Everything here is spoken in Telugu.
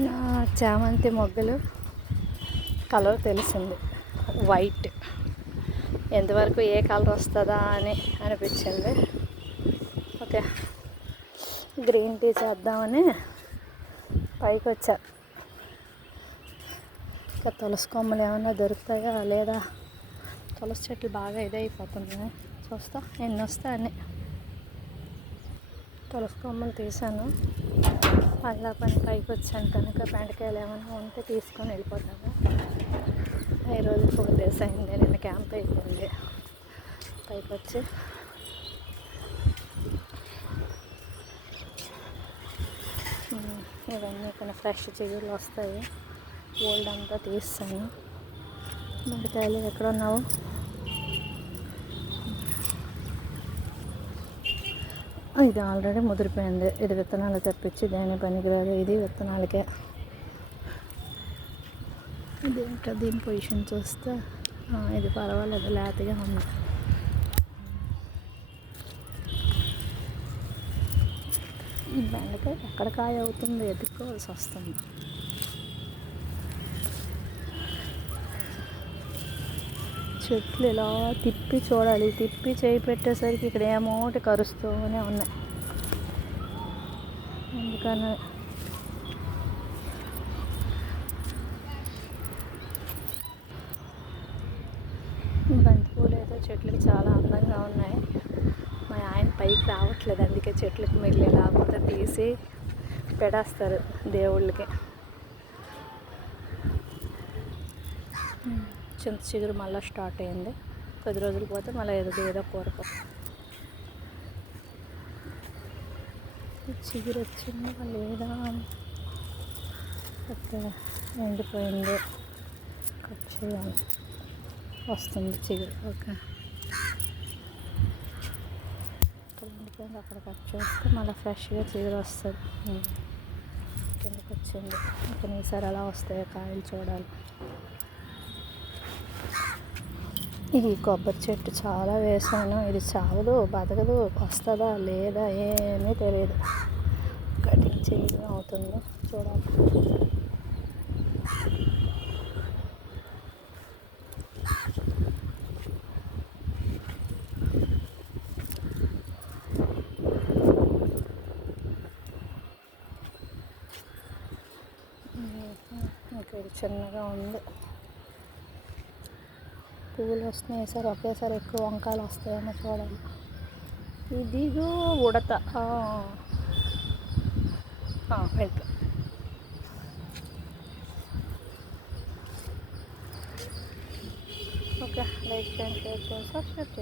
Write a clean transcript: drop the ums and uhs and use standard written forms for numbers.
నా చామంతి మొగ్గలు కలర్ తెలిసింది, వైట్. ఎంతవరకు ఏ కలర్ వస్తుందా అని అనిపించింది. ఓకే, గ్రీన్ టీ చేద్దామని పైకి వచ్చా. ఇంకా తులసి కొమ్మలు ఏమైనా దొరుకుతాయా లేదా, తులసి చెట్లు బాగా ఇదైపోతున్నాయి. చూస్తా ఎన్ని వస్తాయని. తులసి కొమ్మలు తీసాను, అలా పని పైకి వచ్చాను కనుక బెండకాయలు ఏమైనా ఉంటే తీసుకొని వెళ్ళిపోతాను. ఈరోజు 4 days అయింది, నిన్న క్యాంప్ అయిపోయింది. పైకి వచ్చి ఇవన్నీ కొన్ని ఫ్రెష్ చిగుళ్ళు వస్తాయి. ఓల్డ్ అంతా తీస్తాను. బెండకాయలు ఎక్కడ ఉన్నావు? ఇది ఆల్రెడీ ముదిరిపోయింది. ఇది విత్తనాలు తెప్పించి దేని పనికిరాదు, ఇది విత్తనాలకే. ఇదేంటో దీని పొజిషన్ చూస్తే ఇది పర్వాలేదు, లేతగా ఉంది. ఈ బెండకాయ ఎక్కడ కాయ అవుతుందో ఎదుర్కోవాల్సి వస్తుంది. చెట్లు ఇలా తిప్పి చూడాలి, తిప్పి చేయి పెట్టేసరికి ఇక్కడ ఏమోటి కరుస్తూనే ఉన్నాయి. అందుకని బంతిపూలు అయితే చెట్లకి చాలా అందంగా ఉన్నాయి. మా ఆయన పైకి రావట్లేదు, అందుకే చెట్లకు మిగిలి లేకపోతే తీసి పెడేస్తారు దేవుళ్ళకి. చింత చిగురు మళ్ళీ స్టార్ట్ అయింది. కొద్ది రోజులు పోతే మళ్ళీ ఏదో కూరకు చిగురు వచ్చిందా లేదా, ఎండిపోయింది. కట్ చేయాలి, వస్తుంది చిగురు. ఓకే, ఇక్కడ ఎండిపోయింది, అక్కడ కట్ చేస్తే మళ్ళీ ఫ్రెష్గా చిగురు వస్తుంది. కిందకి వచ్చింది. ఇంకా ఈసారి ఎలా వస్తాయో కాయలు చూడాలి. ఈ కొబ్బరి చెట్టు చాలా వేసాను, ఇది చావదు, బతకదు, వస్తుందా లేదా ఏమీ తెలియదు. కటింగ్ చేయడం అవుతుంది, చూడాలి. ఇంకా ఇది చిన్నగా ఉంది. పువ్వులు వస్తున్నాయి సార్, ఒకేసారి ఎక్కువ వంకాయలు వస్తాయేమో చూడాలి. ఇదిగో ఉడత వెళ్తా. ఓకే, లైక్ చేయండి, షేర్ చేయండి, సబ్స్క్రైబ్ చేయండి.